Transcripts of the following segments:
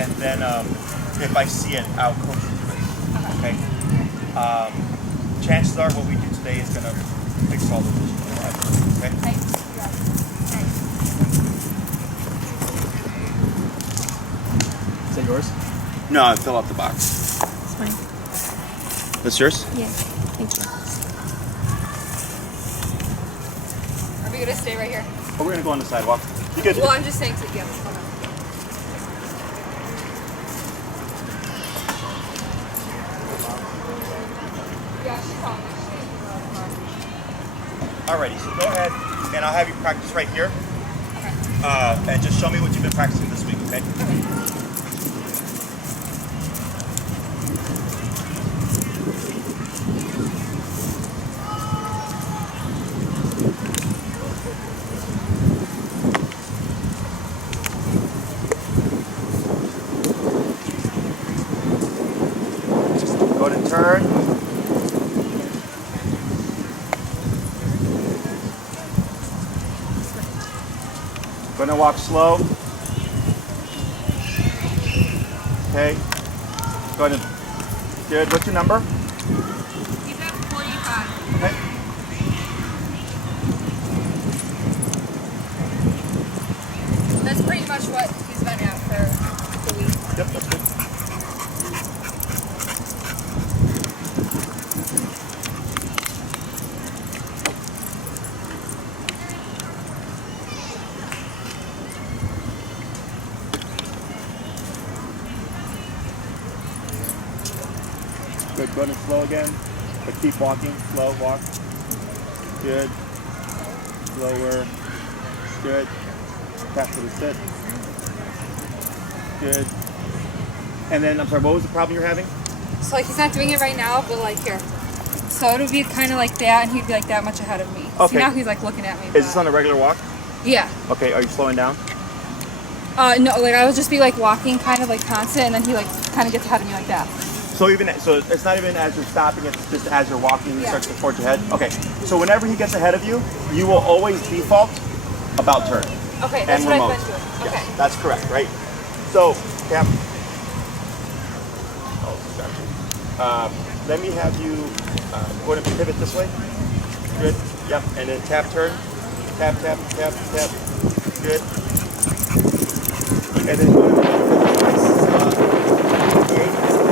and then if I see it, I'll coach you through it. Okay. Chances are what we do today is going to fix all the issues we have. Okay. Is that yours? No, I fill up the box. It's fine. That's yours? Yes. Thank you. Are we gonna stay right here? Oh, we're going to go on the sidewalk. You good? Well, I'm just saying to get this one. Yeah, she's on. Alrighty, so go ahead, and I'll have you practice right here. Okay. And just show me what you've been practicing this week, okay? Go ahead and turn. Gonna walk slow. Okay. Go ahead and good. What's your number? He's at 45. Okay. That's pretty much what he's been at for the week. Yep, that's good. Good, go ahead and slow again. But keep walking, slow, walk. Good. Slower. Good. Tap to the sit. Good. And then, I'm sorry, what was the problem you're having? So like he's not doing it right now, but like here. So it'll be kind of like that, and he'd be like that much ahead of me. Okay. See, now he's like looking at me. Is this on a regular walk? Yeah. Okay, are you slowing down? No, like I would just be like walking kind of like constant, and then he like kind of gets ahead of me like that. So it's not even as you're stopping, it's just as you're walking, you Yeah. start to forge your head? Okay, so whenever he gets ahead of you, you will always default about turn. Okay, that's And what remote. I've been doing. Okay. Yes, that's correct, right? So, Cap. Oh, gotcha. Let me have you go ahead and pivot this way. Good. Yep. And then tap, turn. Tap, tap, tap, tap. Good. And then go ahead and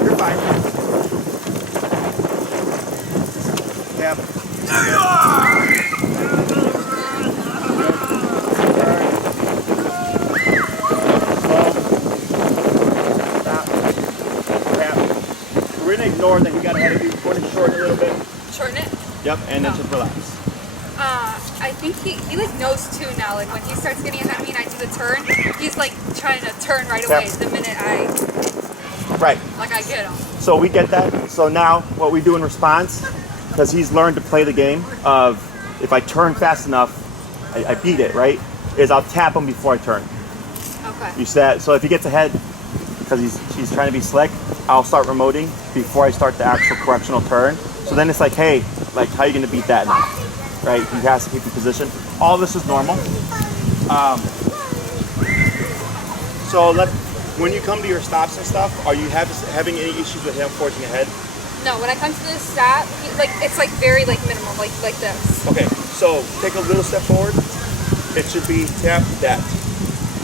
you're fine. Tap. There you are! We're going to ignore that he got ahead of you. Go ahead and shorten a little bit. Shorten it. Yep, and then just relax. I think he like knows too now. Like when he starts getting ahead of me and I do the turn, he's like trying to turn right away Yep. the minute I get him. So we get that. So now what we do in response, because he's learned to play the game of if I turn fast enough, I beat it, right? Is I'll tap him before I turn. Okay. You said so if he gets ahead because he's trying to be slick, I'll start remoting before I start the actual correctional turn. So then it's like, hey, like how are you gonna beat that now? Right? He has to keep the position. All this is normal. So when you come to your stops and stuff, are you having any issues with him forging ahead? No, when I come to this stop, it's like very like minimal, like this. Okay, so take a little step forward. It should be tap that.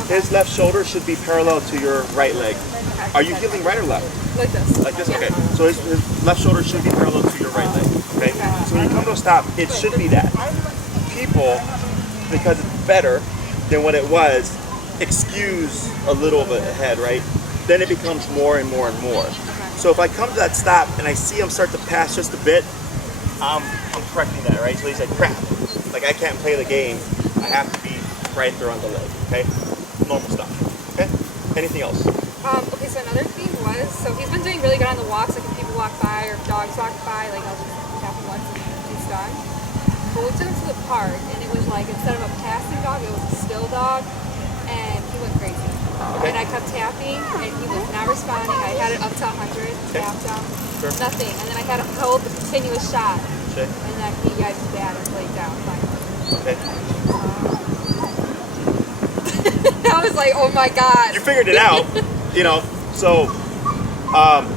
His left shoulder should be parallel to your right leg. Okay. Are you heeling right or left? Like this. Like this? Okay. So his left shoulder should be parallel to your right leg. Okay? So when you come to a stop, it should be that. People, because it's better than what it was, excuse a little bit ahead, right? Then it becomes more and more and more. So if I come to that stop and I see him start to pass just a bit, I'm correcting that, right? So he's like, crap, like I can't play the game. I have to be right there on the leg, okay? Normal stuff, okay? Anything else? Okay, so another thing was, so he's been doing really good on the walks, like if people walk by or if dogs walk by, like I'll just tap him once and he's done. But we took him to the park and it was like, instead of a passing dog, it was a still dog and he went crazy. Okay. And I kept tapping and he was not responding. I had it up to 100, tapped him, nothing. And then I had him hold the continuous shot. Okay. And then he got bad and laid down finally. Okay. I was like, oh my God. You figured it out. you know, so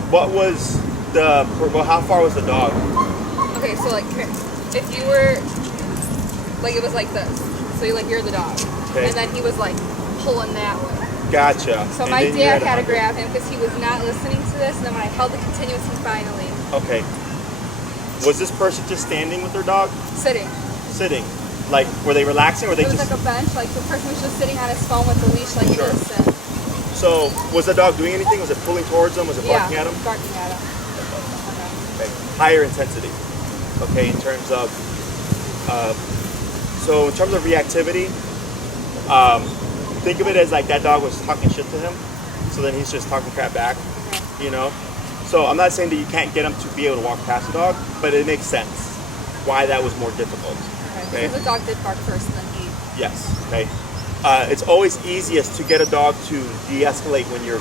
what was how far was the dog? Okay, so like, if you were, like, it was like this. So you're the dog. Okay. And then he was like pulling that way. Gotcha. So And my then you dad had to 100. grab him because he was not listening to this. And then when I held the continuous, he finally Okay. Was this person just standing with their dog? sitting. Sitting? Like, were they relaxing or were they It was just... like a bench. Like the person was just sitting on his phone with the leash like Sure. this. And So, was the dog doing anything? Was it pulling towards them? Was it barking yeah, at them? barking at him. Okay. Higher intensity. Okay, in terms of... so, in terms of reactivity, think of it as like that dog was talking shit to him. So then he's just talking crap back, you know? So I'm not saying that you can't get him to be able to walk past the dog, but it makes sense why that was more difficult. Okay. Because the dog did bark first and then he... Yes, okay. It's always easiest to get a dog to de-escalate when you're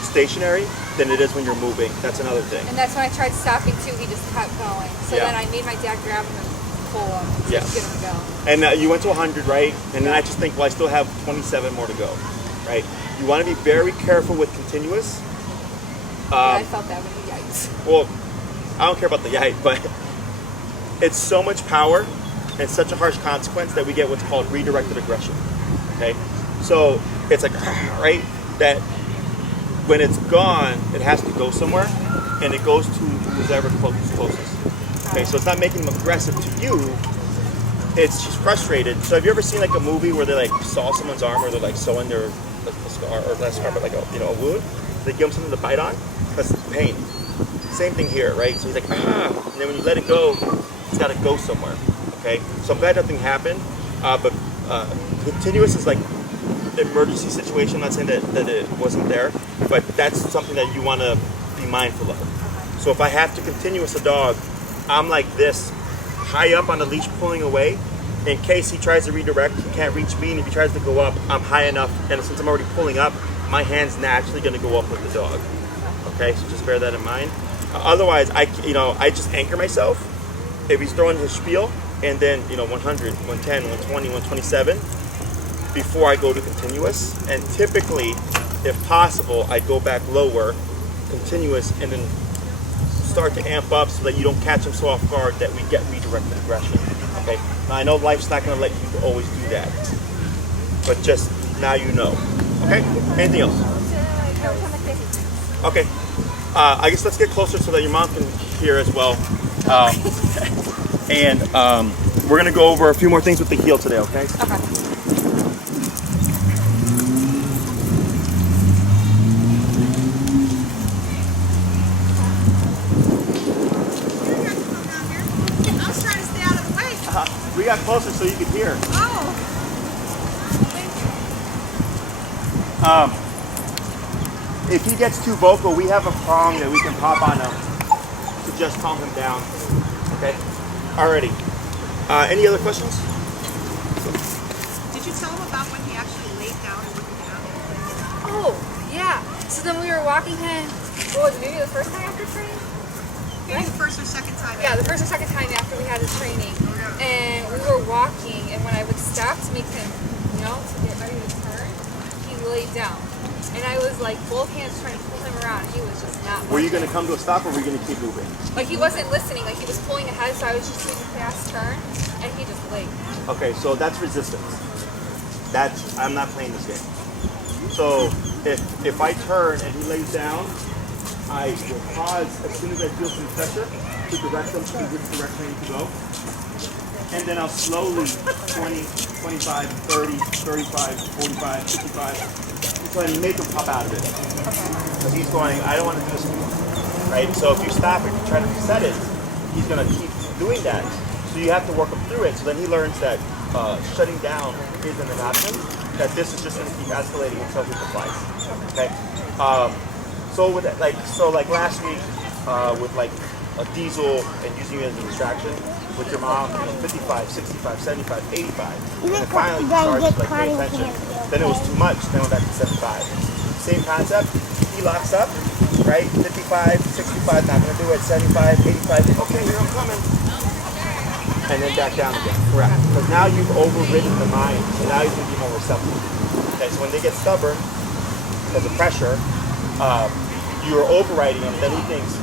stationary than it is when you're moving. That's another thing. And that's when I tried stopping too, he just kept going. So Yeah. then I made my dad grab him and pull him to Yes. get him to go. And you went to 100, right? And then I just think, well, I still have 27 more to go, right? You want to be very careful with continuous. Yeah, I felt that when he yikes. Well, I don't care about the yike, but it's so much power and such a harsh consequence that we get what's called redirected aggression. Okay, so it's like right that when it's gone, it has to go somewhere, and it goes to who's ever closest. Okay, so it's not making them aggressive to you. It's just frustrated. So have you ever seen like a movie where they like saw someone's arm or they're like sewing their a scar or not a scar, but like a wound? They give them something to bite on because pain. Same thing here, right? So he's like, and then when you let it go, it's got to go somewhere. Okay, so I'm glad nothing happened, but continuous is like emergency situation. I'm not saying that it wasn't there, but that's something that you want to be mindful of. So if I have to continuous a dog, I'm like this, high up on the leash pulling away. In case he tries to redirect, he can't reach me, and if he tries to go up, I'm high enough, and since I'm already pulling up, my hand's naturally going to go up with the dog. Okay, so just bear that in mind. Otherwise, I just anchor myself. If he's throwing his spiel, and then 100, 110, 120, 127, before I go to continuous. And typically, if possible, I go back lower, continuous, and then start to amp up so that you don't catch him so off guard that we get redirected aggression. Okay. Now I know life's not going to let you always do that, but just now you know. Okay. Anything else? Okay. I guess let's get closer so that your mom can hear as well. And we're going to go over a few more things with the heel today. Okay. Okay. We got closer so you could hear. Oh. If he gets too vocal, we have a prong that we can pop on him to just calm him down. Okay? Alrighty. Any other questions? Did you tell him about when he actually laid down and looked down? Oh, yeah. So then we were walking him, what was it, maybe the first time after training? Maybe the first or second time. Yeah, the first or second time after we had his training. And we were walking, and when I would stop to make him, to get ready to turn, he laid down. And I was like, both hands trying to pull him around, and he was just not Were you going budging. to come to a stop or were you going to keep moving? Like, he wasn't listening, like he was pulling ahead, so I was just doing a fast turn, and he just laid. Okay, so that's resistance. I'm not playing this game. So if I turn and he lays down, I will pause as soon as I feel some pressure to direct them to which direction I need to go. And then I'll slowly 20, 25, 30, 35, 45, 55, until I make him pop out of it. Because he's going, I don't want to do this anymore. Right? So if you stop and you try to reset it, he's going to keep doing that. So you have to work him through it. So then he learns that shutting down isn't an option, that this is just going to keep escalating until he complies. Okay? So like last week with like a diesel and using it as a distraction with your mom, 55, 65, 75, 85, and then finally he started to like pay attention. Then it was too much. Then went back to 75. Same concept. He locks up, right? 55, 65, not gonna do it. 75, 85. Okay, here I'm coming. And then back down again. Correct. Because now you've overridden the mind, and now he's gonna be more receptive. Okay, so when they get stubborn because of pressure, you're overriding him, then he thinks,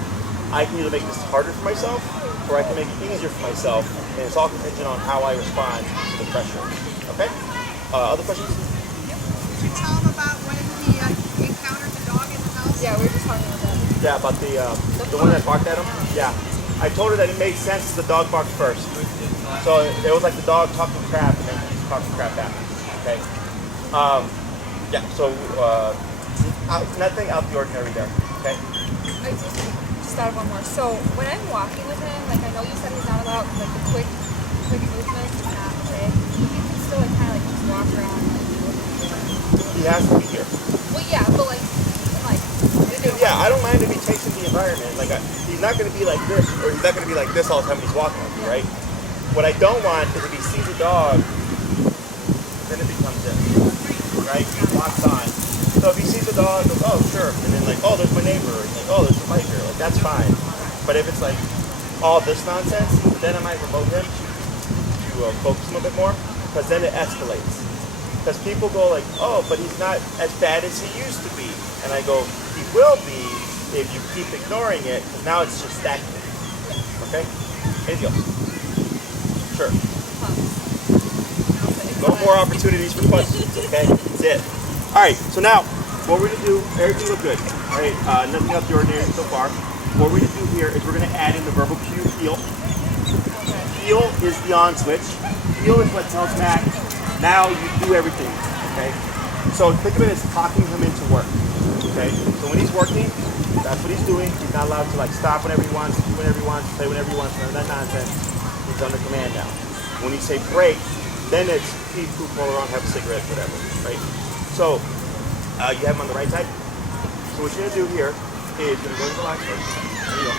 I can either make this harder for myself or I can make it easier for myself, and it's all contingent on how I respond to the pressure. Okay? Other questions? Did you tell him about when he encountered the dog in the house? Yeah, we were just talking about that. Yeah, about the one that barked at him? Yeah. I told her that it made sense the dog barked first. So it was like the dog talking crap and then he's talking crap back. Okay? Yeah, so nothing out of the ordinary there. Okay? I just thought of one more. So when I'm walking with him, like I know you said he's not allowed like the quick movements, not okay. He can still like kind of like just walk around. He has to be here. Well, yeah, but like, Yeah, I don't mind if he takes in the environment. Like, he's not going to be like this, or he's not going to be like this all the time when he's walking with me, right? What I don't want is if he sees a dog, then it becomes this, right? He walks on. So if he sees a dog, goes, oh, sure. And then like, oh, there's my neighbor. And like, oh, there's a biker. Like, that's fine. But if it's like all this nonsense, then I might promote him to focus him a bit more, because then it escalates. Because people go like, oh, but he's not as bad as he used to be. And I go, he will be if you keep ignoring it, because now it's just stagnant. Okay? Anything else? Sure. No more opportunities for questions, okay? That's it. Alright, so now, what we're going to do, everything looked good. Alright, nothing out of the ordinary so far. What we're going to do here is we're going to add in the verbal cue, heel. Heel is the on switch. Heel is what tells Mack, now you do everything, okay? So think of it as talking him into work, okay? So when he's working, that's what he's doing. He's not allowed to like stop whenever he wants, do whenever he wants, play whenever he wants, none of that nonsense. He's under command now. When you say break, then it's pee, poop, roll around, have a cigarette, whatever, right? So you have him on the right side. So what you're gonna do here is you're gonna go to the last first. There you go.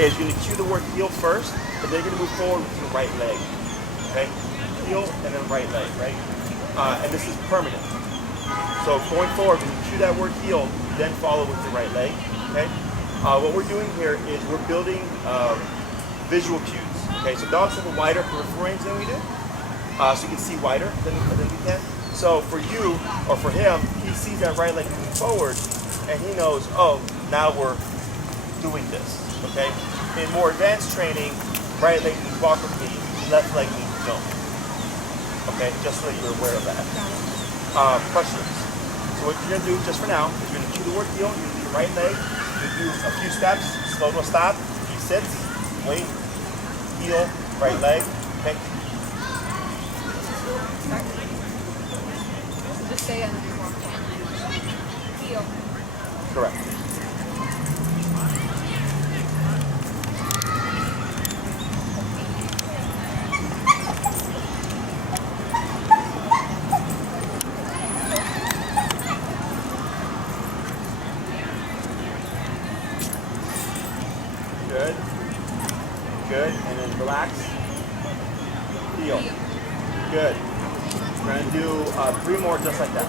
Is you're gonna cue the word heel first, and then you're gonna move forward with your right leg, okay? Heel and then right leg, right? And this is permanent. So going forward, when you cue that word heel, then follow with your right leg, okay? What we're doing here is we're building visual cues, okay? So dogs have a wider peripheral range than we do, so you can see wider than we can. So for you, or for him, he sees that right leg moving forward, and he knows, oh, now we're doing this, okay? In more advanced training, right leg means walk with me, left leg means no. Okay, just so that you're aware of that. Questions? So what you're going to do just for now is you're going to cue the word heel, you're going to do your right leg, you're going to do a few steps, slow to a stop, he sits, wait, heel, right leg, okay? So just stay and then walk. Heel. Correct. Good. Good. And then relax. Heel. Good. We're going to do 3 more just like that.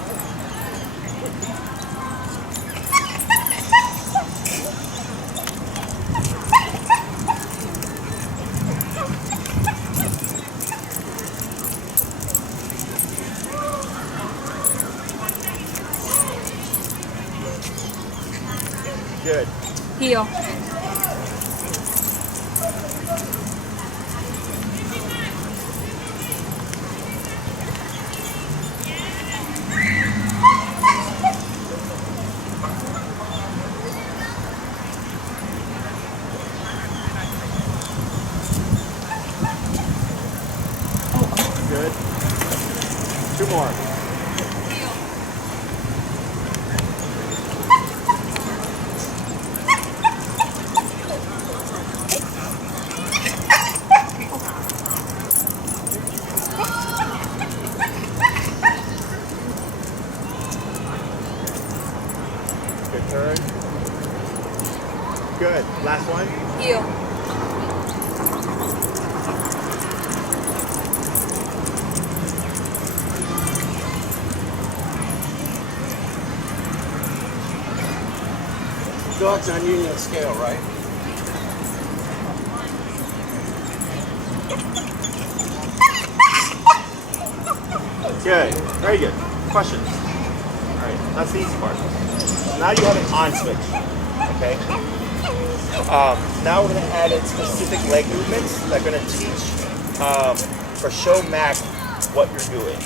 Good. Heel. Good. 2 more. Good turn. Good. Last one. Heel. Dog's on union scale, right? Good. Very good. Questions? All right. That's the easy part. So now you have an on switch. Okay. Now we're going to add in specific leg movements that are going to teach or show Mack what you're doing.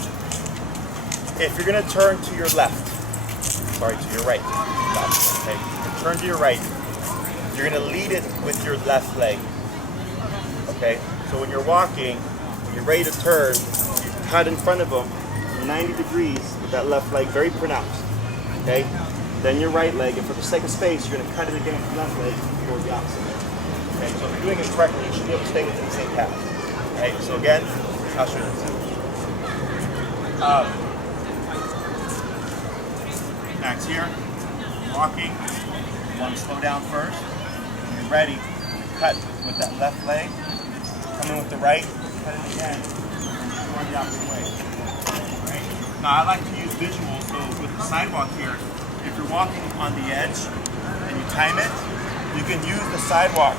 If you're going to turn to your left, sorry, to your right, okay, you turn to your right, you're going to lead it with your left leg. Okay, so when you're walking, when you're ready to turn, you cut in front of them 90 degrees with that left leg, very pronounced. Okay, then your right leg, and for the sake of space, you're going to cut it again with the left leg and go the opposite way. Okay, so if you're doing it correctly, you should be able to stay within the same path. Okay, so again, I'll show you this. Max here, walking. You want to slow down first. When you're ready, cut with that left leg. Come in with the right, cut it again, and go the opposite way. Right? Now I like to use visuals, so with the sidewalk here, if you're walking on the edge and you time it, you can use the sidewalk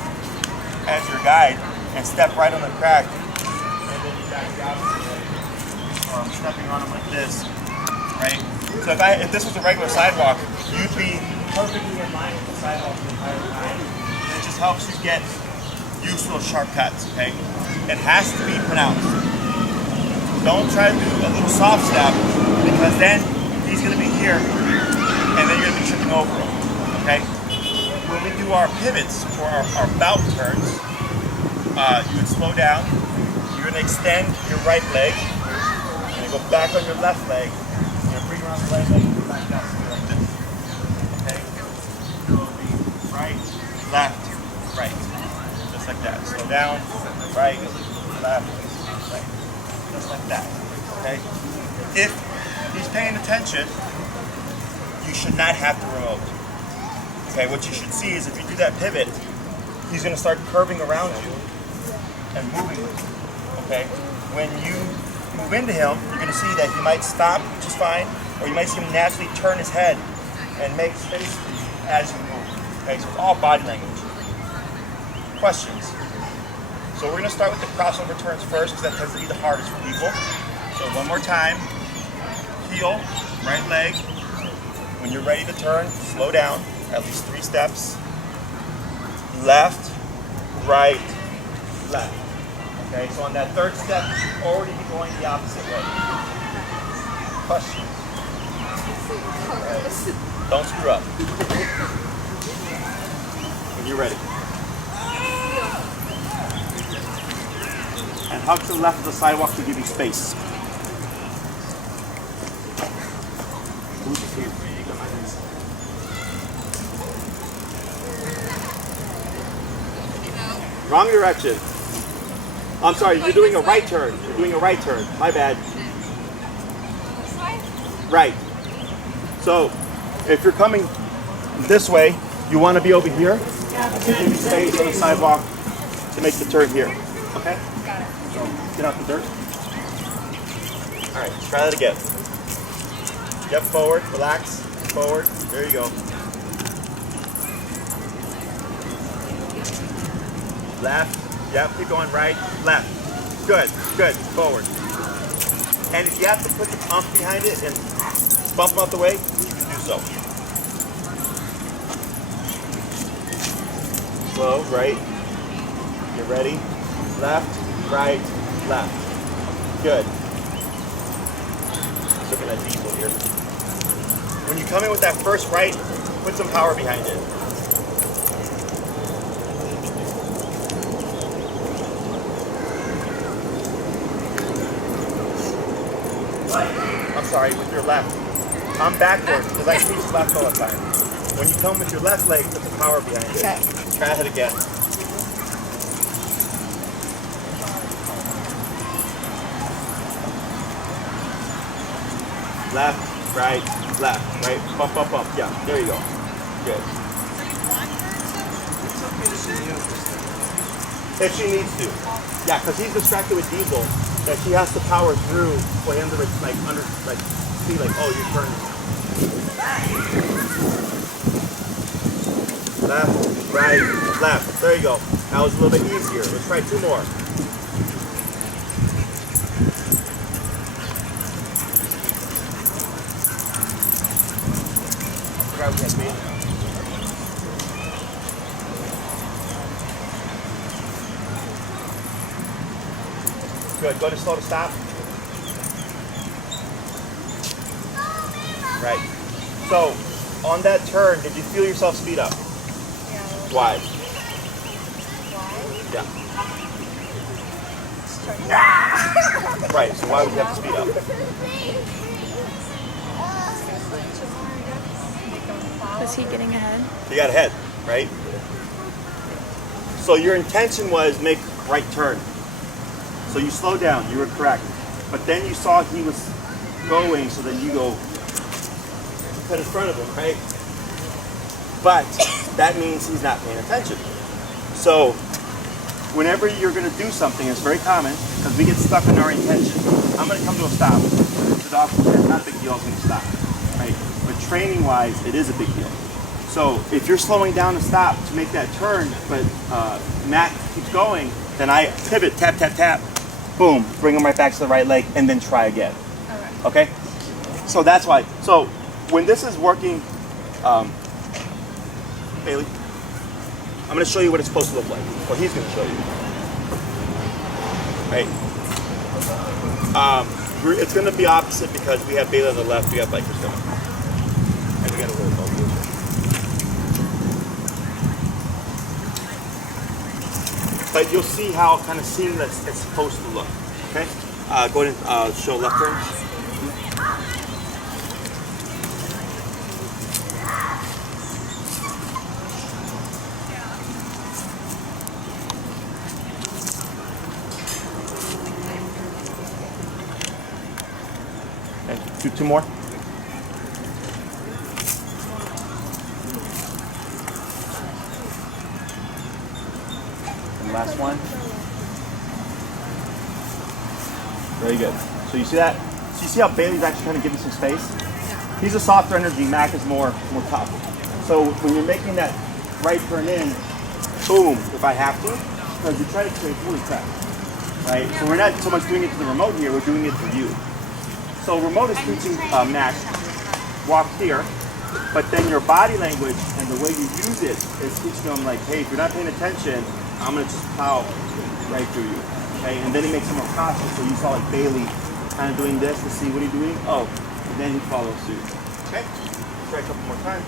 as your guide and step right on the crack, and then you back the opposite way. Or I'm stepping on them like this, right? So if this was a regular sidewalk, you'd be perfectly in line with the sidewalk the entire time. And it just helps you get used to those sharp cuts, okay? It has to be pronounced. Don't try to do a little soft step, because then he's gonna be here and then you're gonna be tripping over him, okay? When we do our pivots for our bout turns, you would slow down, you're gonna extend your right leg, you're gonna go back on your left leg, you're gonna bring around the right leg and go back down like this, okay? So it'll be right, left, right. Like that. Slow down, right, left, right. Just like that. Okay? If he's paying attention, you should not have to remote. Okay, what you should see is if you do that pivot, he's going to start curving around you and moving with you. Okay? When you move into him, you're going to see that he might stop, which is fine, or you might see him naturally turn his head and make space as you move. Okay, so it's all body language. Questions. So we're going to start with the crossover turns first, because that tends to be the hardest for people. So one more time. Heel, right leg. When you're ready to turn, slow down, at least 3 steps. Left, right, left. Okay, so on that 3rd step, you should already be going the opposite way. Questions? Don't screw up. When you're ready. And hug to the left of the sidewalk to give you space. Wrong direction. I'm sorry, you're doing a right turn. You're doing a right turn. My bad. Right. So, if you're coming this way, you want to be over here. To give you space on the sidewalk to make the turn here. Okay? Got it. So, get out the dirt. All right, try that again. Yep, forward, relax, forward. There you go. Left, yep, keep going right, left. Good, good, forward. And if you have to put the pump behind it and bump them out the way, you can do so. Slow, right. Get ready. Left, right, left. Good. Just looking at diesel here. When you come in with that first right, put some power behind it. I'm sorry, with your left. Come backwards, because I teach left all the time. When you come with your left leg, put some power behind it. Okay. Try it again. Left, right, left, right, bump, bump, bump. Yeah, there you go. Good. If she needs to. Yeah, because he's distracted with diesel, that she has to power through for him to see oh, you're turning. Left, right, left. There you go. That was a little bit easier. Let's try 2 more. Good. Go to slow to stop. Right. So, on that turn, did you feel yourself speed up? Yeah. Why? Why? Yeah. Right, so why would you have to speed up? Was he getting ahead? You got ahead, right? So your intention was make right turn. So you slowed down, you were correct. But then you saw he was going, so then you go cut in front of him, right? But that means he's not paying attention. So whenever you're going to do something, it's very common because we get stuck in our intention. I'm going to come to a stop. The dog, it's not a big deal, it's going to stop, right? But training-wise, it is a big deal. So if you're slowing down to stop to make that turn, but Mack keeps going, then I pivot, tap, tap, tap, boom, bring him right back to the right leg, and then try again. Okay? So that's why. So when this is working, Bailey, I'm going to show you what it's supposed to look like. Or he's going to show you. Right? It's going to be opposite because we have Bailey on the left, we got bikers coming. And we got a little boat. But you'll see how kind of seamless it's supposed to look. Okay? Go ahead and show left turn. Okay, two more. And last one. Very good. So you see that? So you see how Bailey's actually trying to give you some space? He's a softer energy, Mack is more tough. So when you're making that right turn in, boom, if I have to, because you try to create really crap. Right? So we're not so much doing it to the remote here, we're doing it for you. So remote is teaching Mack, walk here, but then your body language and the way you use it is teaching them like, hey, if you're not paying attention, I'm gonna just plow right through you. Okay, and then it makes him more cautious. So you saw like Bailey kind of doing this to see what he's doing. Oh, and then he follows suit. Okay, let's try a couple more times.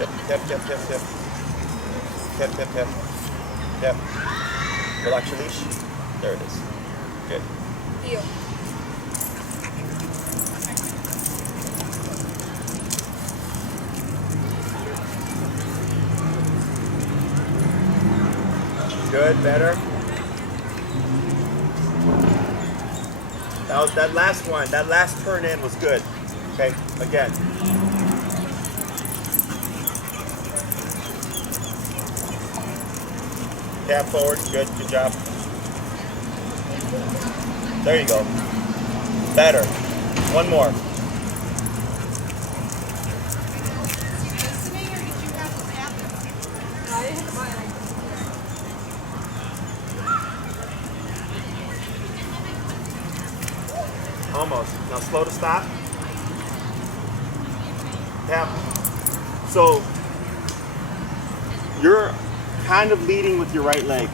Yep, yep, yep, yep, yep. Yep, yep, yep. Yep. Relax your leash. There it is. Good. Heel. Good, better. That was that last one. That last turn in was good. Okay, again. Tap forward. Good, good job. There you go. Better. One more. Listening, or did you have to tap him? Almost. Now slow to stop. Tap. So you're kind of leading with your right leg.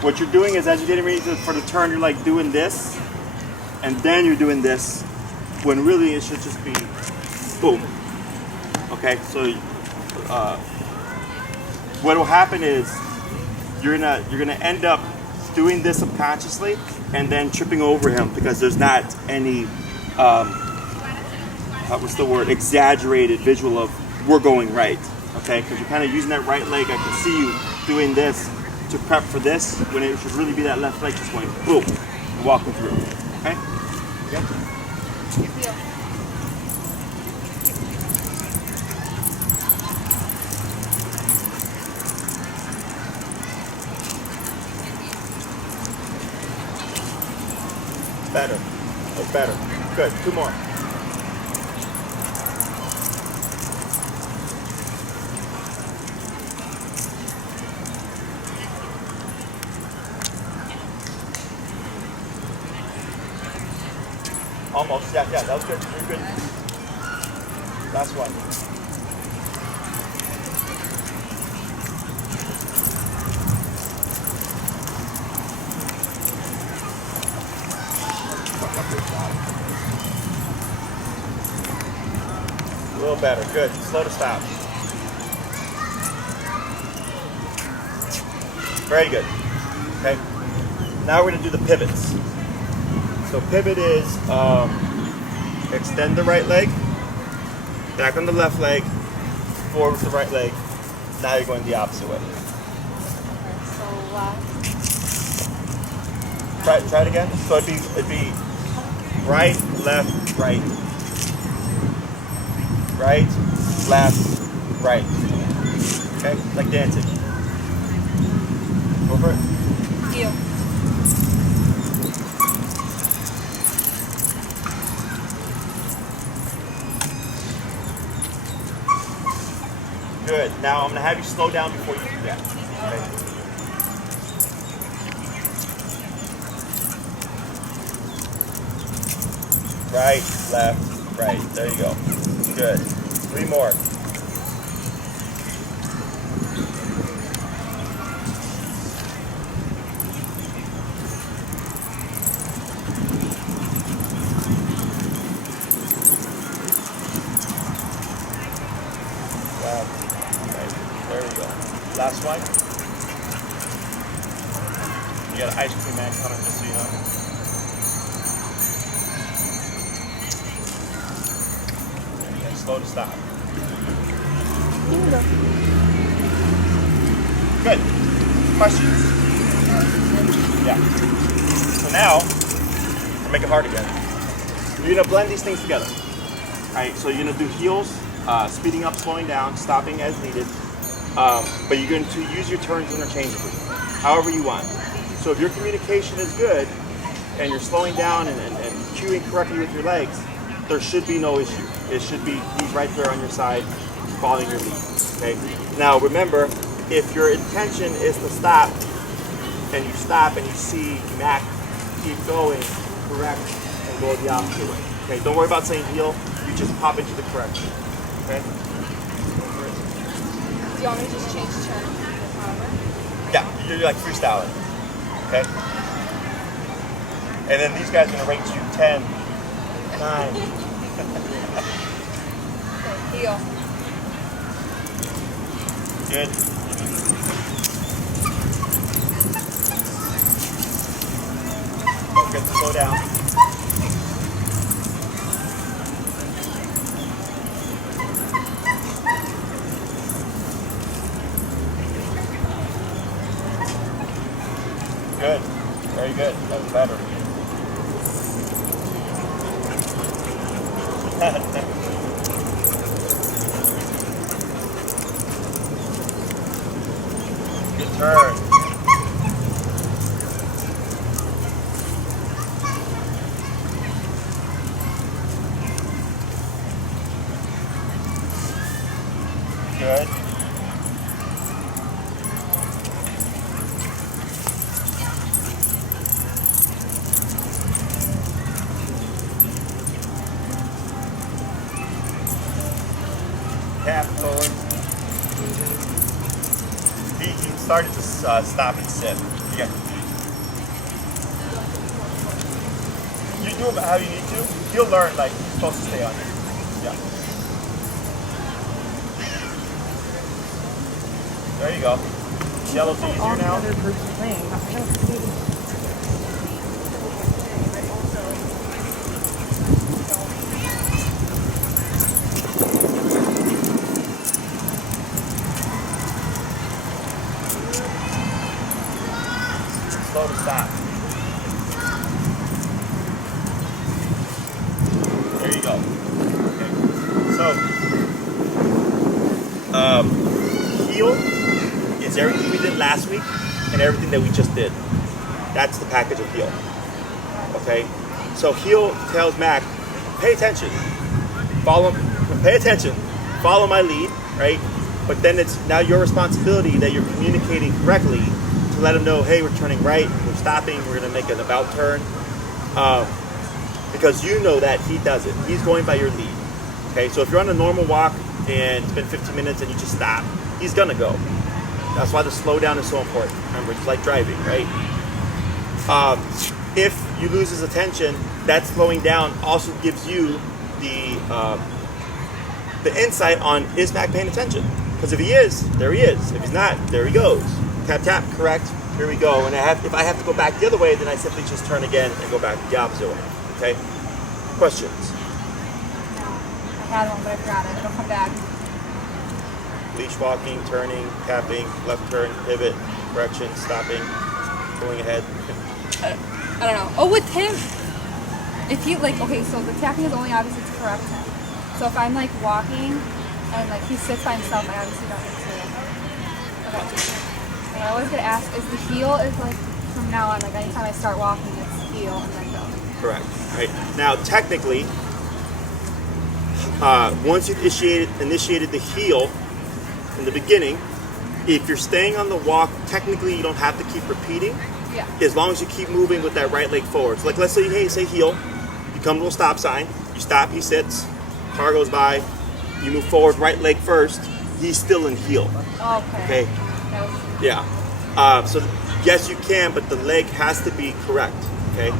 What you're doing is as you're getting ready for the turn, you're like doing this, and then you're doing this, when really it should just be boom. Okay, so what will happen is you're gonna end up doing this subconsciously and then tripping over him because there's not any what's the word, exaggerated visual of we're going right. Okay, because you're kind of using that right leg. I can see you doing this to prep for this when it should really be that left leg just going boom and walking through. Okay? Okay? Heel. Better. That's better. Good. Two more. Almost. Yeah, that was good. You're good. Last one. little better. Good. Slow to stop. Very good. Okay. Now we're going to do the pivots. So pivot is extend the right leg, back on the left leg, forward with the right leg. Now you're going the opposite way. So left. Try it again. So it'd be right, left, right. Right, left, right. Okay? Like dancing. Go for it. Heel. Good. Now I'm going to have you slow down before you do that. Okay? Right, left, right. There you go. Good. 3 more. Left, right. There we go. Last one. You got an ice cream man coming, just so you know. Slow to stop. Good. Questions? Yeah. So now, we'll make it hard again. You're going to blend these things together. Alright, so you're going to do heels, speeding up, slowing down, stopping as needed. But you're going to use your turns interchangeably, however you want. So if your communication is good, and you're slowing down and cueing correctly with your legs, there should be no issue. It should be he's right there on your side, following your lead. Okay. Now remember, if your intention is to stop, and you stop and you see Mack keep going, correct, and go the opposite way. Okay. Don't worry about saying heel. You just pop into the correction. Okay. Do you want me to just change turn? Yeah. You're like freestyling. Okay. And then these guys are gonna rate you 10, 9. Heel. Good. Don't forget to slow down. Good. Very good. That was better. Good turn. Good. Tap forward. He started to stop and sit. Yeah. You do it how you need to. He'll learn, like, he's supposed to stay on you. Yeah. There you go. Yellow's easier now. Slow to stop. There you go. Okay. So, heel is everything we did last week and everything that we just did. That's the package of heel. Okay. So heel tells Mack, pay attention, pay attention, follow my lead, right? But then it's now your responsibility that you're communicating correctly to let him know, hey, we're turning right, we're stopping, we're gonna make an about turn. Because you know that he doesn't. He's going by your lead. Okay, so if you're on a normal walk and it's been 15 minutes and you just stop, he's gonna go. That's why the slow down is so important. Remember, it's like driving, right? If you lose his attention, that slowing down also gives you the the insight on is Mack paying attention? Because if he is, there he is. If he's not, there he goes. Tap, tap, correct, here we go. And if I have to go back the other way, then I simply just turn again and go back the opposite way, okay? Questions? I had one, but I forgot it. It'll come back. Leash walking, turning, tapping, left turn, pivot, correction, stopping, pulling ahead. I don't know. Oh, with him, if he like, okay, so the tapping is only obviously to correct him. So if I'm like walking and like he sits by himself, I obviously don't need to. Okay. And I always get asked, is the heel is like from now on, like anytime I start walking, it's heel and then go. Correct. Right. Now, technically, once you've initiated the heel in the beginning, if you're staying on the walk, technically you don't have to keep repeating. Yeah. As long as you keep moving with that right leg forward. So like let's say, hey, say heel, you come to a stop sign, you stop, he sits, car goes by, you move forward, right leg first, he's still in heel. Okay. Okay. That was, Yeah. So yes, you can, but the leg has to be correct. Okay.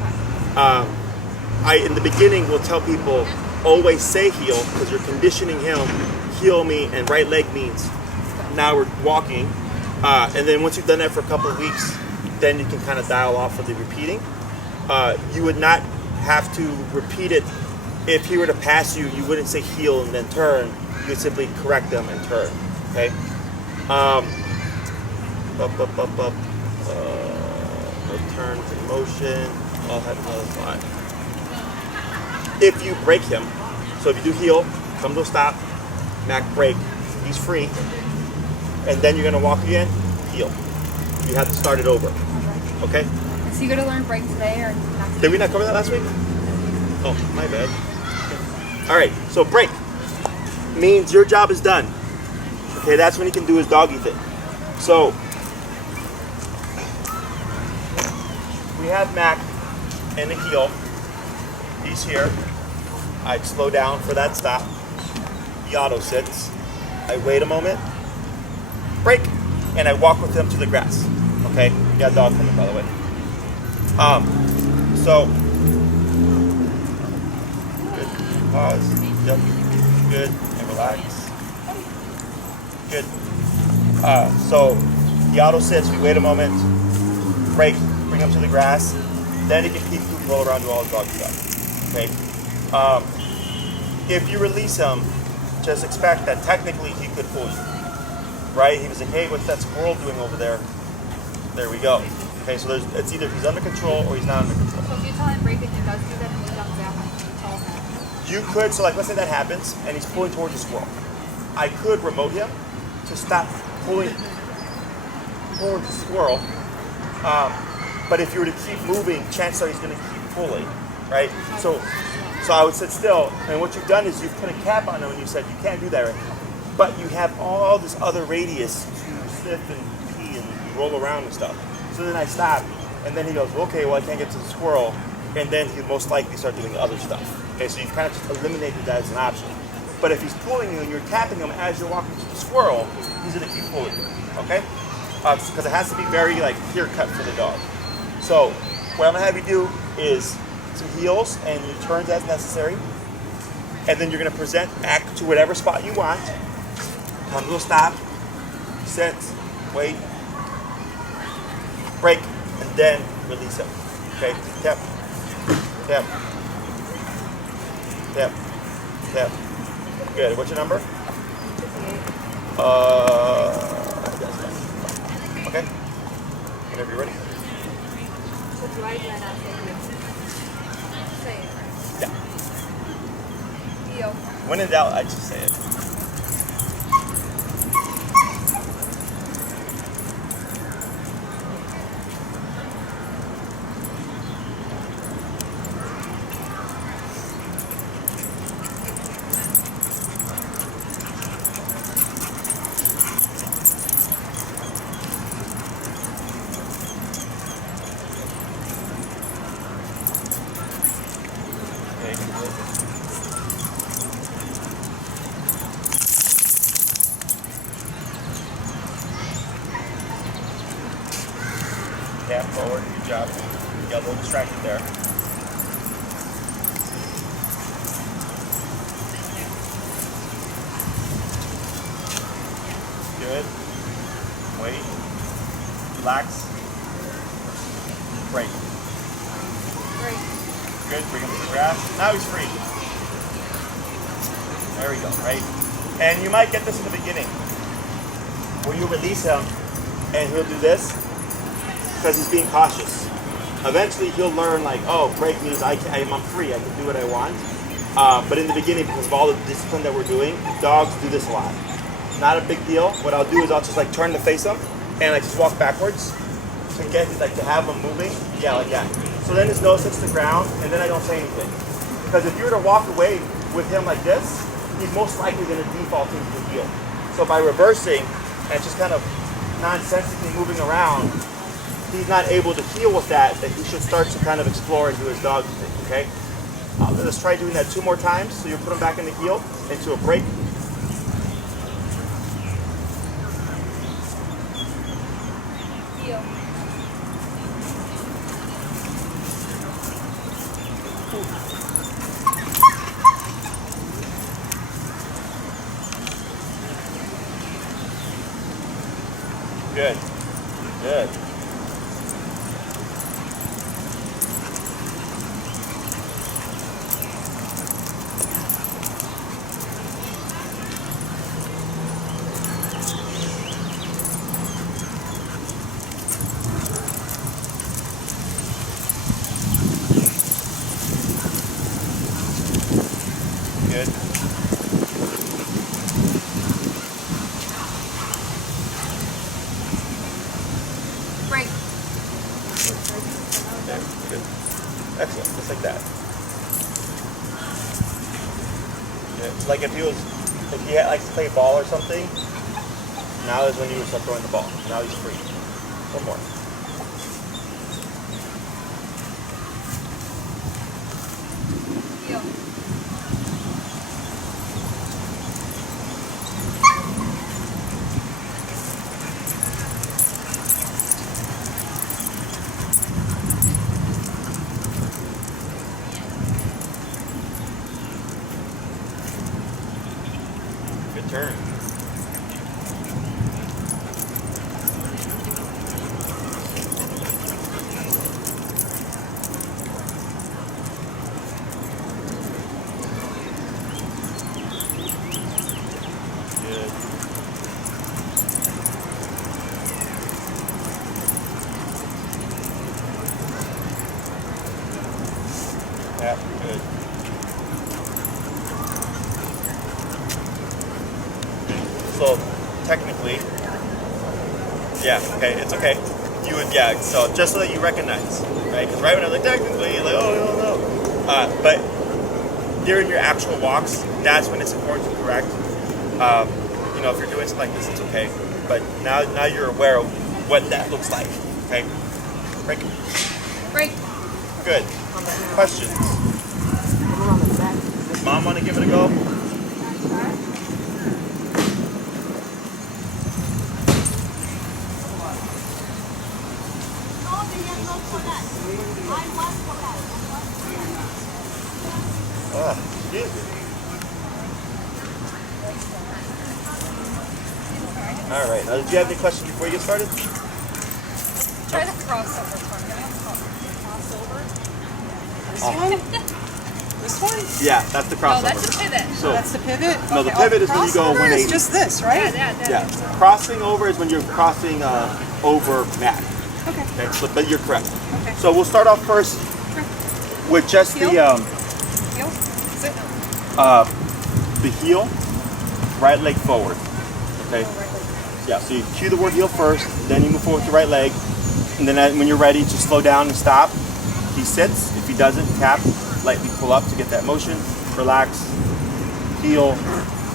I in the beginning will tell people always say heel because you're conditioning him. Heel me and right leg means now we're walking, and then once you've done that for a couple of weeks, then you can kind of dial off of the repeating. You would not have to repeat it. If he were to pass you, you wouldn't say heel and then turn. You would simply correct them and turn. Okay. No turns in motion. I'll have another slide. If you break him, so if you do heel, come to a stop, Mack break, he's free, and then you're gonna walk again, heel. You have to start it over. Okay? is he going to learn break today or not? Did we not cover that last week? Oh, my bad. All right, so break means your job is done. Okay, that's when he can do his doggy thing. So we have Mack in the heel. He's here. I'd slow down for that stop. He auto sits. I wait a moment, break, and I walk with him to the grass. Okay, you got a dog coming, by the way. So good. Pause. Yep. Good. And relax. Good. So the auto sits. We wait a moment. Break. Bring him to the grass. Then he can peek, poop, roll around, do all his dog stuff. Okay. If you release him, just expect that technically he could pull you. Right? He was like, hey, what's that squirrel doing over there? There we go. Okay, so it's either he's under control or he's not under control. So if you tell him break it, he does do that and he jumps out, you tell him. You could, so like let's say that happens and he's pulling towards the squirrel. I could remote him to stop pulling towards the squirrel. But if you were to keep moving, chances are he's going to keep pulling, right? So I would sit still, and what you've done is you've put a cap on him and you said you can't do that right now. But you have all this other radius to sniff and pee and roll around and stuff. So then I stop, and then he goes, okay, well I can't get to the squirrel, and then he'll most likely start doing other stuff. Okay, so you've kind of just eliminated that as an option. But if he's pulling you and you're tapping him as you're walking to the squirrel, he's going to keep pulling you, okay? Because it has to be very like clear cut for the dog. So what I'm going to have you do is some heels and turns as necessary, and then you're going to present back to whatever spot you want. Come to a stop, sit, wait, break, and then release him. Okay, tap, tap, tap, tap. Good. What's your number? Okay. Whenever you're ready. So do I do I not say it? Say it. Yeah. Deal. When in doubt, I just say it. Tap forward, good job. You got a little distracted there. Good. Wait. Relax. Break. Break. Good. Bring him to the grass. Now he's free. There we go, right? And you might get this in the beginning, where you release him and he'll do this because he's being cautious. Eventually he'll learn like, oh, break means I'm free, I can do what I want. But in the beginning, because of all the discipline that we're doing, dogs do this a lot. Not a big deal. What I'll do is I'll just like turn to face him and I just walk backwards to get like to have him moving. Yeah, like that. So then his nose hits the ground and then I don't say anything. Because if you were to walk away with him like this, he's most likely going to default into the heel. So by reversing and just kind of nonsensically moving around, he's not able to heal with that he should start to kind of explore and do his dog thing, okay? Let's try doing that 2 more times. So you put him back in the heel, into a break. Heel. Good. Good. Good. Break. There. Good. Excellent. Just like that. Yeah. Like if he likes to play ball or something, now is when you would start throwing the ball. Now he's free. One more. Heel. Good turn. Good. Yeah, good. So technically, yeah, okay, it's okay. You would, yeah. So just so that you recognize, right? Because right when I'm like technically, you're like, oh, I don't know. But during your actual walks, that's when it's important to correct. You know, if you're doing something like this, it's okay. But now you're aware of what that looks like. Okay. Break. Break. Good. Questions? Mom want to give it a go? Excuse me. All right. Now, did you have any questions before you get started? Try the crossover part. This one? Yeah, that's the crossover. Oh, that's the pivot. So, That's the pivot? no, the Okay. pivot is when you go Crossover 180. is just this, right? Yeah, crossing over is when you're crossing over Mack. Okay. Okay, so, but you're correct. Okay. So we'll start off first with just Heel? Heel? Sit. the heel, right leg forward. Okay. Yeah. So you cue the word heel first, then you move forward with your right leg, and then when you're ready, just slow down and stop. He sits. If he doesn't, tap, lightly pull up to get that motion. Relax. Heel,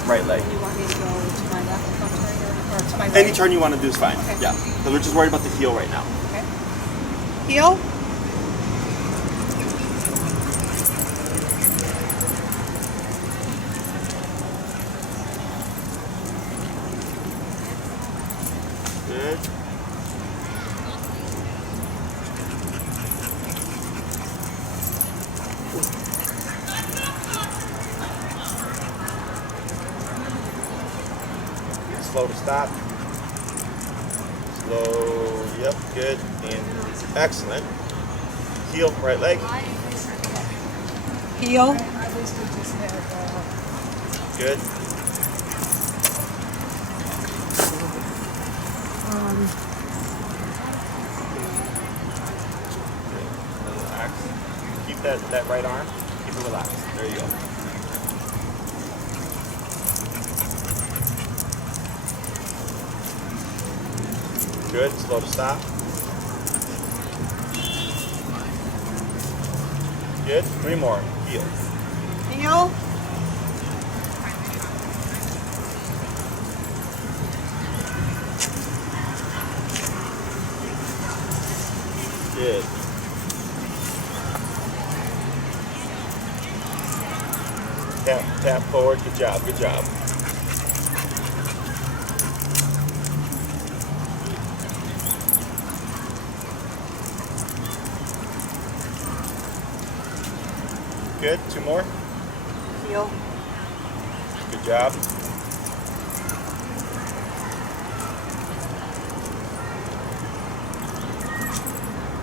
right leg. You want me to go to my left or to my right? Any turn you want to do is fine. Okay. Yeah. Because we're just worried about the heel right now. Okay. Heel? Good. Slow to stop. Slow. Yep, good. And excellent. Heel, right leg. Heel. Good. Relax. Keep that right arm. Keep it relaxed. There you go. Good. Slow to stop. Good. 3 more. Heel. Heel. Good. Tap forward. Good job. Good job. Good. 2 more. Heel. Good job.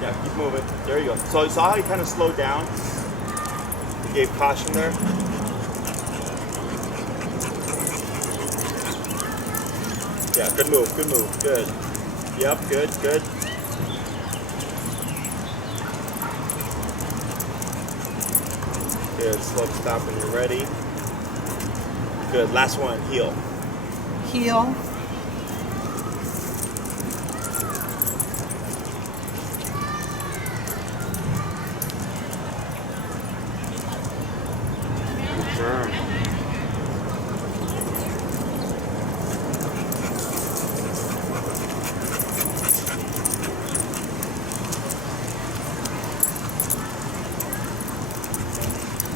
Yeah, keep moving. There you go. So you saw how he kind of slowed down? He gave caution there. Yeah, good move, good move, good. Yep, good, good. Good, slow to stop when you're ready. Good, last one, heel. Heel. Good turn.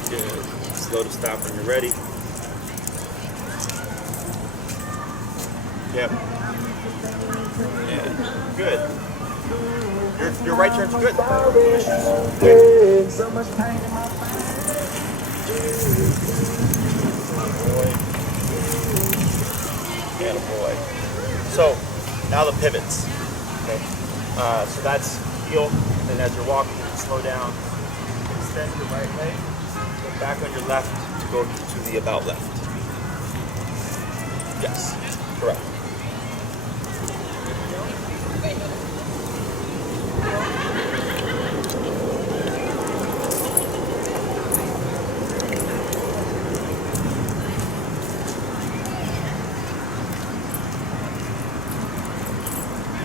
Good. Slow to stop when you're ready. Yep. Yeah. Good. Your right turn's good. Good. So much pain in my Boy. Yeah, boy. So now the pivots. Okay. So that's heel, and as you're walking, slow down. Extend your right leg. Go back on your left to go to the about left. Yes. Correct.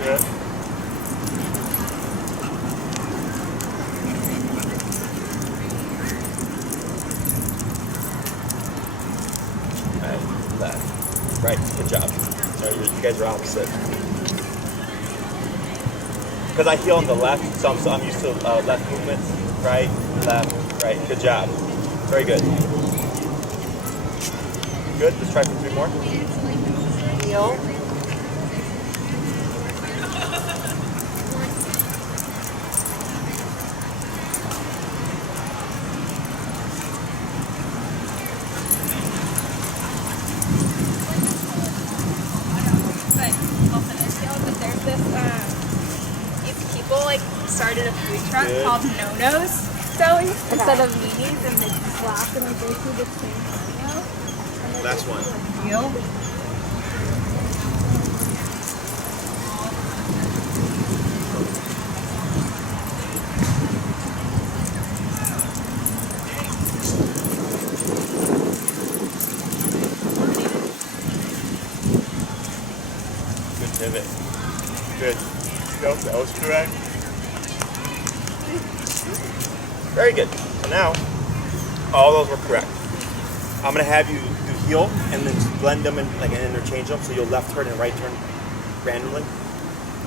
Good. Left. Right. Good job. Sorry, you guys are opposite. Because I heel on the left, so I'm used to left movements. Right, left, right. Good job. Very good. Good. Let's try for 3 more. Heel. But there's this, these people like started a food truck Good. called No-Nos. So instead of meanies, and they slap and they go through the same No. Last one. Heel. Good pivot. Good. Nope, that was correct. Very good. So now, all those were correct. I'm gonna have you do heel and then just blend them and like and interchange them. So you'll left turn and right turn randomly.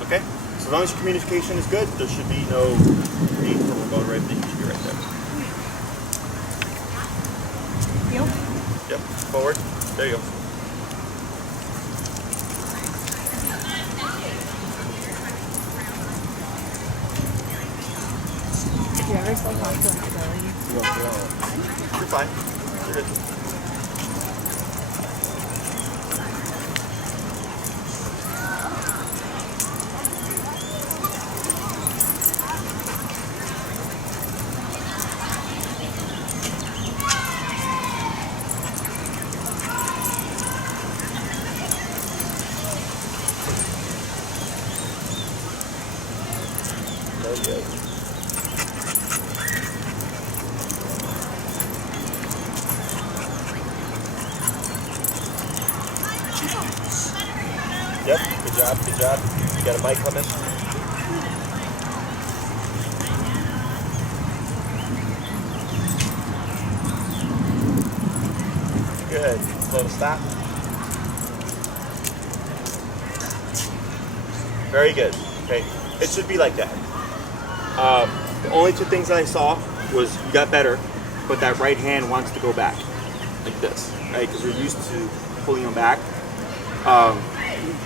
Okay. So as long as your communication is good, there should be no need for remote right there. You should be right there. Heel. Yep. Forward. There you go. Did you ever still talk to him silly? You're fine. You're good. good. Yep, good job, good job. You got a mic coming? Good. Slow to stop. Very good. Okay. It should be like that. The only two things that I saw was you got better, but that right hand wants to go back like this, right? Because we're used to pulling them back.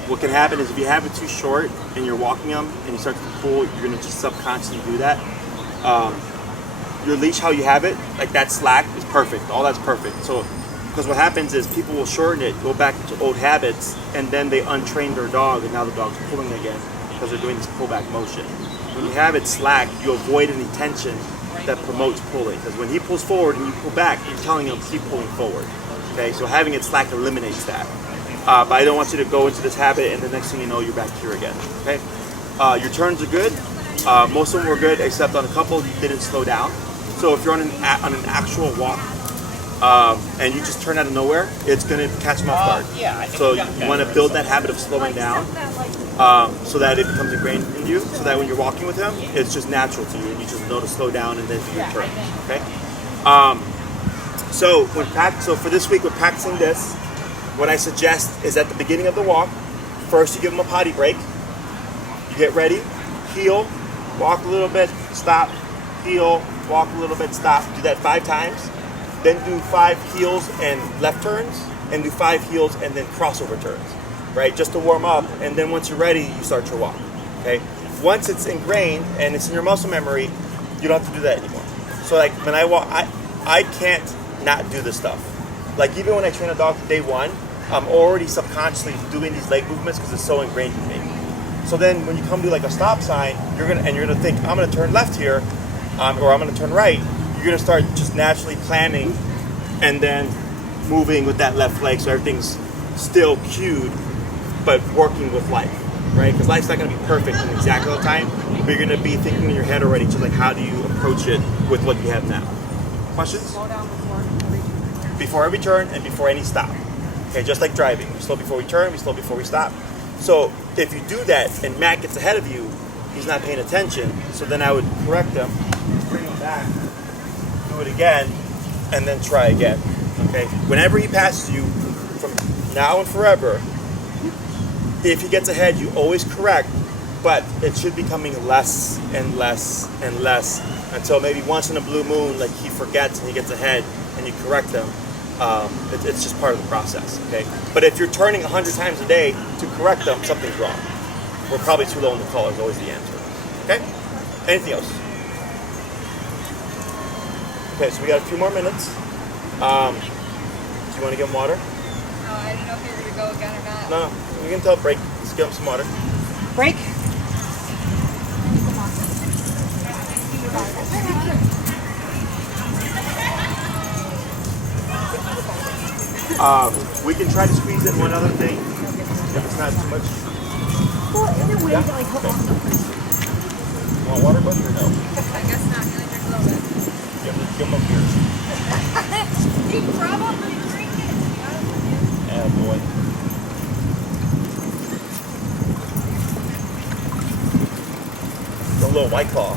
What can happen is if you have it too short and you're walking them and you start to pull, you're going to just subconsciously do that. Your leash, how you have it, like that slack is perfect. All that's perfect. So, because what happens is people will shorten it, go back to old habits, and then they untrain their dog, and now the dog's pulling again because they're doing this pullback motion. When you have it slack, you avoid any tension that promotes pulling. Because when he pulls forward and you pull back, you're telling him keep pulling forward. Okay, so having it slack eliminates that. But I don't want you to go into this habit, and the next thing you know, you're back here again. Okay, your turns are good. Most of them were good, except on a couple you didn't slow down. So if you're on an actual walk, and you just turn out of nowhere, it's going to catch them off guard. So you want to build that habit of slowing down so that it becomes ingrained in you, so that when you're walking with him, it's just natural to you, and you just know to slow down and then do your turn. Okay. So for this week, we're practicing this. What I suggest is at the beginning of the walk, first you give them a potty break. You get ready, heel, walk a little bit, stop, heel, walk a little bit, stop. Do that 5 times. Then do 5 heels and left turns, and do 5 heels and then crossover turns, right? Just to warm up, and then once you're ready, you start your walk, okay? Once it's ingrained and it's in your muscle memory, you don't have to do that anymore. So like when I walk, I can't not do this stuff. Like even when I train a dog from day 1, I'm already subconsciously doing these leg movements because it's so ingrained in me. So then when you come to like a stop sign, you're gonna think, I'm gonna turn left here, or I'm gonna turn right. You're gonna start just naturally planning and then moving with that left leg, so everything's still cued, but working with life, right? Because life's not gonna be perfect in exactly all the time, but you're gonna be thinking in your head already, just like how do you approach it with what you have now. Questions? Slow down before Before every turn and before any stop. Okay, just like driving. We slow before we turn, we slow before we stop. So if you do that and Matt gets ahead of you, he's not paying attention, so then I would correct him, bring him back, do it again, and then try again. Okay? Whenever he passes you, from now and forever, if he gets ahead, you always correct, but it should be coming less and less and less until maybe once in a blue moon, like he forgets and he gets ahead and you correct him. It's just part of the process, okay? But if you're turning 100 times a day to correct them, something's wrong. We're probably too low in the collar is always the answer, okay? Anything else? Okay, so we got a few more minutes. Do you want to give them water? No, I didn't know if you were going to go again or not. No, we can tell break. Let's give them some water. break. We can try to squeeze in one other thing if it's not too much. Well, either way, like, Want water, buddy, or no? I guess not. You only drink a little bit. Give them a beer. you probably drink it. Yeah, boy. A little White Claw.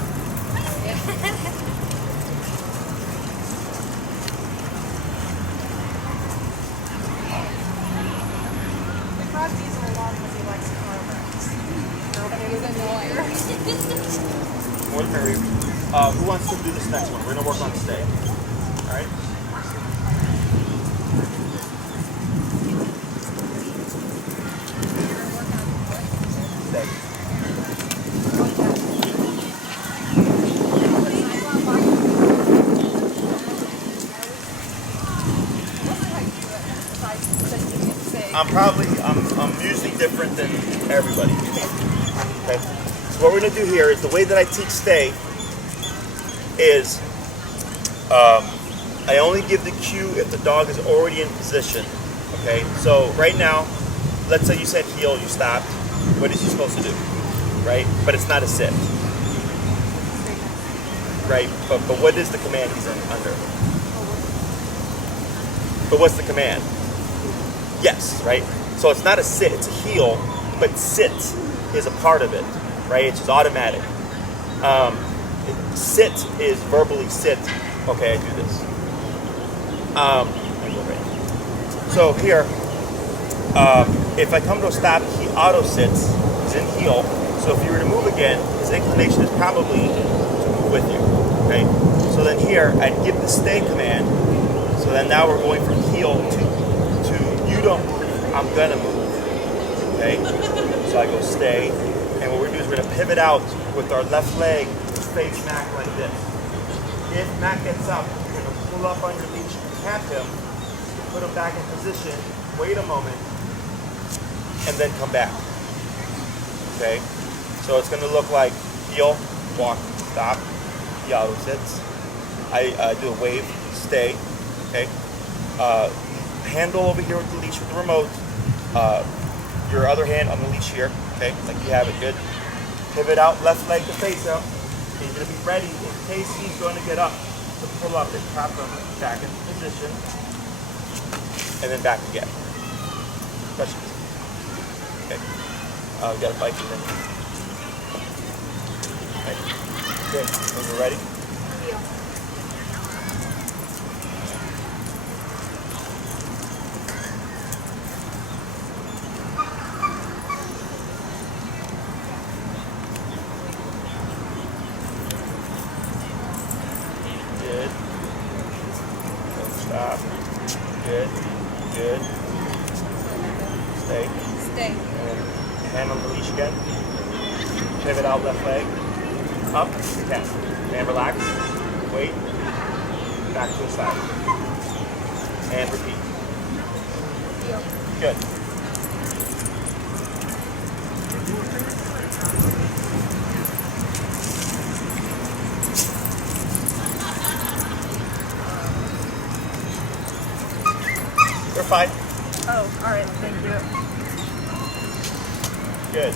More the merrier. Who wants to do this next one? We're going to work on stay. All right? Stay. I'm usually different than everybody. Okay? So what we're going to do here is the way that I teach stay is I only give the cue if the dog is already in position. Okay, so right now, let's say you said heel, you stopped. What is he supposed to do? Right? But it's not a sit. right? But what is the command he's under? But what's the command? Yes, right? So it's not a sit, it's a heel, but sit is a part of it, right? It's just automatic. Sit is verbally sit. Okay, I do this. So here, if I come to a stop, he auto sits. He's in heel. So if you were to move again, his inclination is probably to move with you. Okay. So then here, I'd give the stay command. So then now we're going from heel to you don't move. I'm gonna move. Okay. So I go stay, and what we're gonna do is we're gonna pivot out with our left leg, face Mack like this. If Mack gets up, you're gonna pull up on your leash, tap him, put him back in position, wait a moment, and then come back. Okay? So it's gonna look like heel, walk, stop, he auto sits. I do a wave, stay, okay? Handle over here with the leash with the remote. Your other hand on the leash here, okay? Like you have it, good. Pivot out, left leg to face out. He's gonna be ready in case he's going to get up to pull up and tap him back into position. And then back again. Questions? Okay. We got a bike in there. Okay. Good. When you're ready. Good. Don't stop. Good. Good. Stay. Stay. And hand on the leash again. Pivot out left leg. Up. Tap. And relax. Wait. Back to the side. And repeat. Good. You're fine. Oh, all right. Thank you. Good.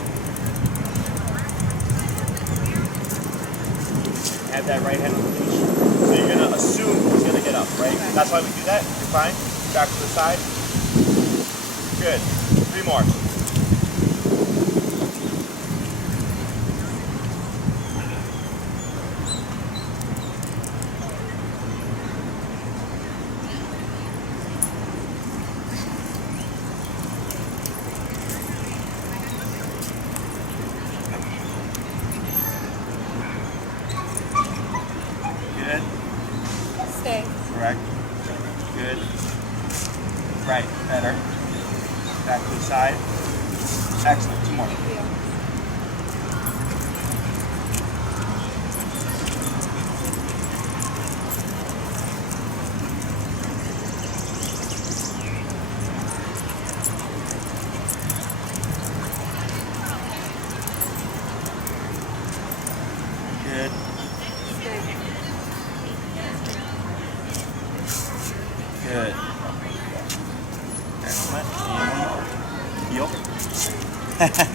Have that right hand on the leash. So you're going to assume he's going to get up, right? Okay. That's why we do that. You're fine. Back to the side. Good. 3 more. Good. Stay. Correct. Good. Right. Better. Back to the side. Excellent. 2 more. Good. Good. Excellent. Heel.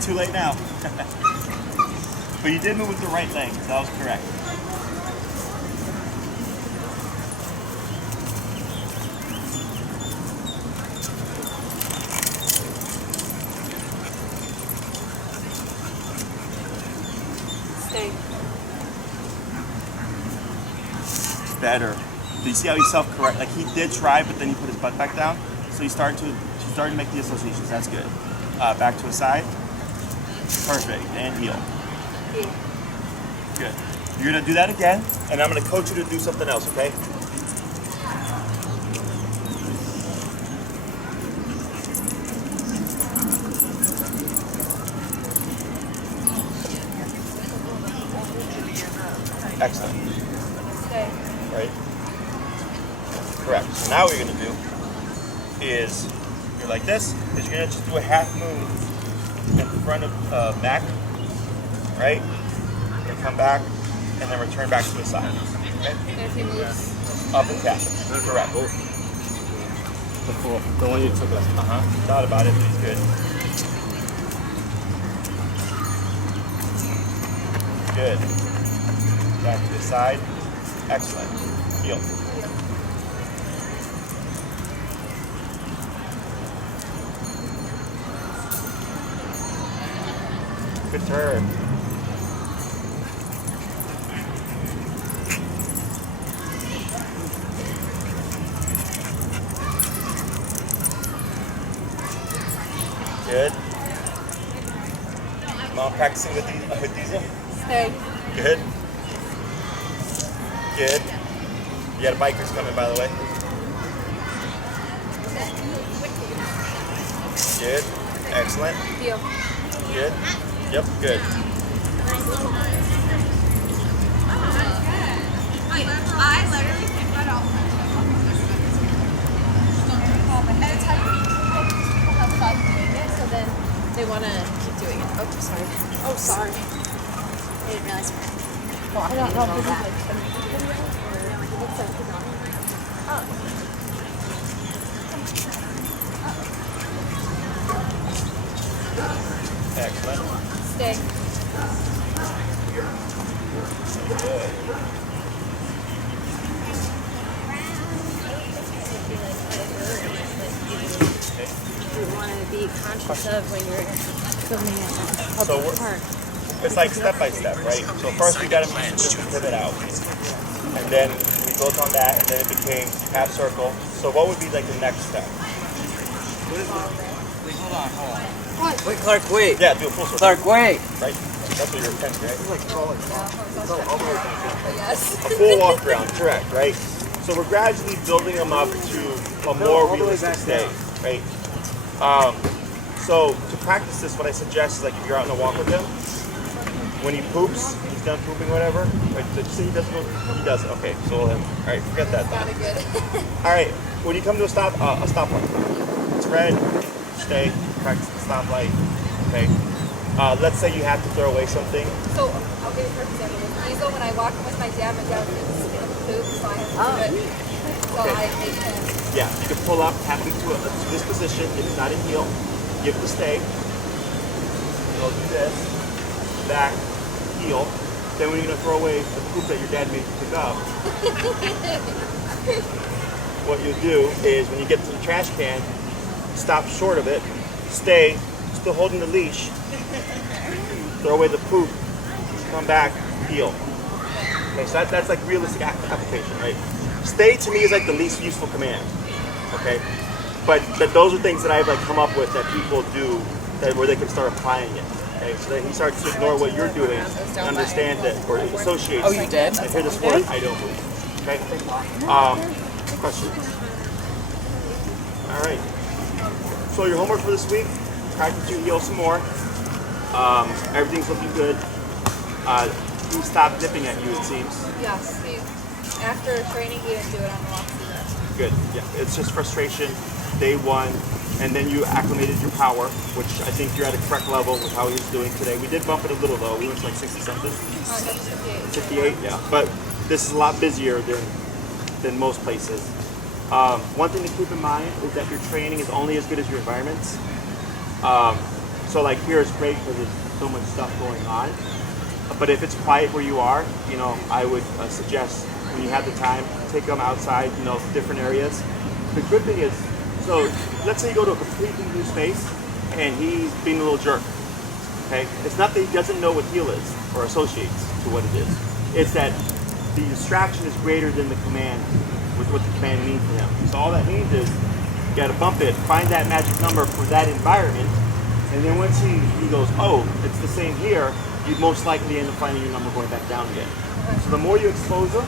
Too late now. But you did move with the right leg, so that was correct. Stay. Better. Do you see how he self-correct? Like he did try, but then he put his butt back down. So he's starting to make the associations. That's good. Back to a side. Perfect. And heel. Heel. Good. You're gonna do that again, and I'm gonna coach you to do something else. Okay? Excellent. Stay. Right? Correct. So now what you're going to do is, you're like this, is you're going to just do a half move in front of Mack, right? And come back, and then return back to the side. Okay? And if he moves. Up and tap. Correct. The one you took last time. Thought about it, but he's good. Good. Back to the side. Excellent. Heel. Good turn. Good. Mom practicing with Diesel? Stay. Good. Good. You got bikers coming, by the way. Good. Excellent. Heel. Good. Yep, good. I literally think that all the time. And it's hard people have fun doing it, so then they want to keep doing it. Oh, sorry. Oh, sorry. I didn't realize. I don't know if this is like some video or it looks like it's on. Oh. Excellent. Stay. Good. You want to be conscious of when you're filming it. So it's like step by step, right? So first we got to just pivot out, and then we built on that, and then it became half circle. So what would be like the next step? Wait, hold on. Wait, Clark, wait. Yeah, do a full circle. Clark, wait. Right? That's what you're intending, right? Yes. A full walk around, correct, right? So we're gradually building them up to a more realistic state, right? So to practice this, what I suggest is like if you're out on a walk with him, when he poops, he's done pooping, whatever. Right? Did you say he doesn't? He does. Okay, so we'll him. All right, forget that. Sounded good. All right, when you come to a stoplight, it's red. Stay. Practice the stoplight. Okay. Let's say you have to throw away something. So I'll give you for example. With Diesel, when I walk him with my dad was going to poop, so I have to do it. So Okay. I make him. Yeah, you can pull up, tap it to this position. If it's not in heel, give it a stay. Go do this. Back, heel. Then when you're gonna throw away the poop that your dad made you pick up, what you'll do is when you get to the trash can, stop short of it, stay, still holding the leash, throw away the poop, come back, heel. Okay, so that's like realistic application, right? Stay to me is like the least useful command, okay? But those are things that I've like come up with that people do that where they can start applying it. Okay, so that he starts to ignore what you're doing and understand it or associate. Oh, you did? I hear this word, I don't move. Okay. Questions? All right. So your homework for this week: practice your heel some more. Everything's looking good. He stopped nipping at you, it seems. Yes. After training, he didn't do it on the walk either. Good. Yeah. It's just frustration. Day one. And then you acclimated your power, which I think you're at a correct level with how he was doing today. We did bump it a little though. We went to like 60 something. That's 58, 58. yeah. But this is a lot busier than most places. One thing to keep in mind is that your training is only as good as your environments. So like here it's great because there's so much stuff going on. But if it's quiet where you are, you know, I would suggest when you have the time, take them outside, you know, different areas. The good thing is, so let's say you go to a completely new space and he's being a little jerk, okay? It's not that he doesn't know what heel is or associates to what it is. It's that the distraction is greater than the command, with what the command means to him. So all that means is you gotta bump it, find that magic number for that environment, and then once he goes, oh, it's the same here, you'd most likely end up finding your number going back down again. So the more you expose them,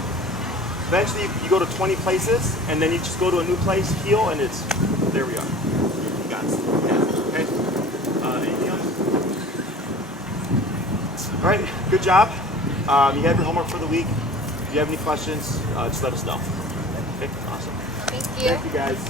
eventually you go to 20 places, and then you just go to a new place, heel, and it's, there we are. You got it. Yeah. Okay? Anything else? All right, good job. You have your homework for the week. If you have any questions, just let us know. Okay, awesome. Thank you. Thank you guys.